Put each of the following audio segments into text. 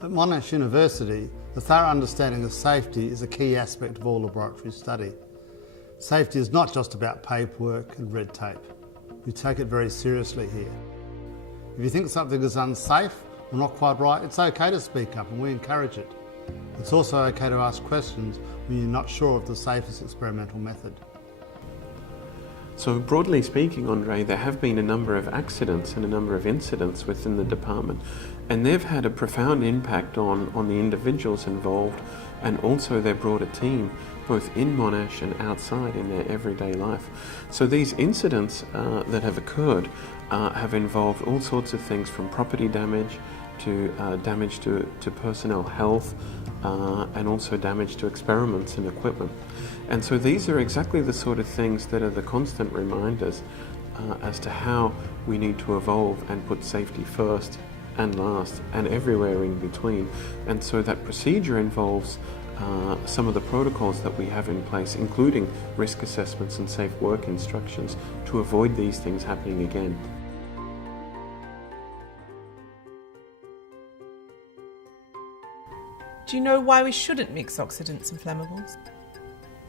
At Monash University, the thorough understanding of safety is a key aspect of all laboratory study. Safety is not just about paperwork and red tape. We take it very seriously here. If you think something is unsafe or not quite right, it's okay to speak up and we encourage it. It's also okay to ask questions when you're not sure of the safest experimental method. So broadly speaking, Andre, there have been a number of accidents and a number of incidents within the department, and they've had a profound impact on the individuals involved and also their broader team, both in Monash and outside in their everyday life. So these incidents that have occurred have involved all sorts of things, from property damage to damage to personnel health, and also damage to experiments and equipment. And so these are exactly the sort of things that are the constant reminders as to how we need to evolve and put safety first and last and everywhere in between. And so that procedure involves some of the protocols that we have in place, including risk assessments and safe work instructions, to avoid these things happening again. Do you know why we shouldn't mix oxidants and flammables?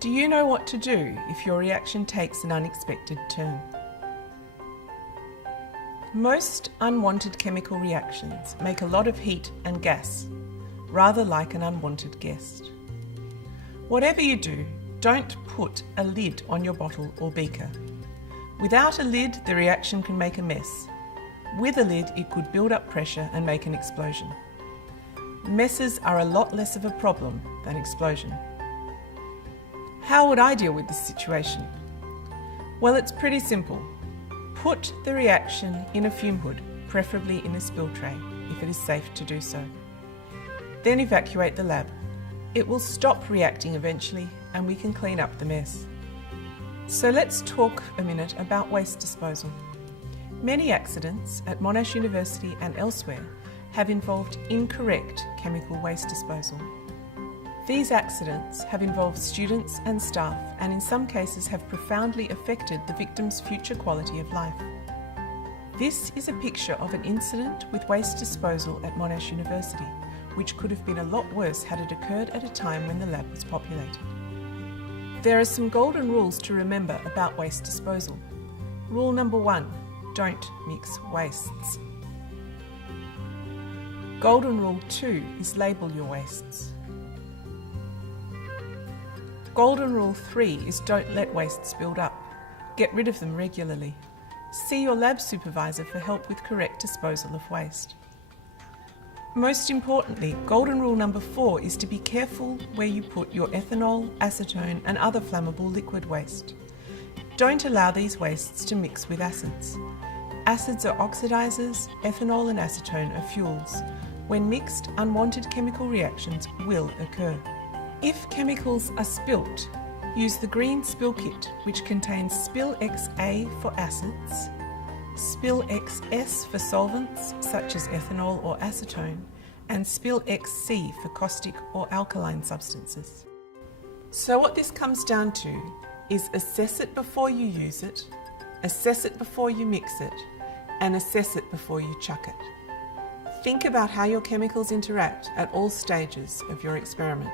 Do you know what to do if your reaction takes an unexpected turn? Most unwanted chemical reactions make a lot of heat and gas, rather like an unwanted guest. Whatever you do, don't put a lid on your bottle or beaker. Without a lid, the reaction can make a mess. With a lid, it could build up pressure and make an explosion. Messes are a lot less of a problem than explosion. How would I deal with this situation? Well, it's pretty simple. Put the reaction in a fume hood, preferably in a spill tray, if it is safe to do so. Then evacuate the lab. It will stop reacting eventually and we can clean up the mess. So let's talk a minute about waste disposal. Many accidents at Monash University and elsewhere have involved incorrect chemical waste disposal. These accidents have involved students and staff, and in some cases have profoundly affected the victim's future quality of life. This is a picture of an incident with waste disposal at Monash University, which could have been a lot worse had it occurred at a time when the lab was populated. There are some golden rules to remember about waste disposal. Rule number 1, don't mix wastes. Golden rule 2 is label your wastes. Golden rule 3 is don't let wastes build up. Get rid of them regularly. See your lab supervisor for help with correct disposal of waste. Most importantly, golden rule number 4 is to be careful where you put your ethanol, acetone and other flammable liquid waste. Don't allow these wastes to mix with acids. Acids are oxidizers, ethanol and acetone are fuels. When mixed, unwanted chemical reactions will occur. If chemicals are spilt, use the green spill kit, which contains Spill XA for acids, Spill XS for solvents such as ethanol or acetone, and Spill XC for caustic or alkaline substances. So what this comes down to is assess it before you use it, assess it before you mix it, and assess it before you chuck it. Think about how your chemicals interact at all stages of your experiment.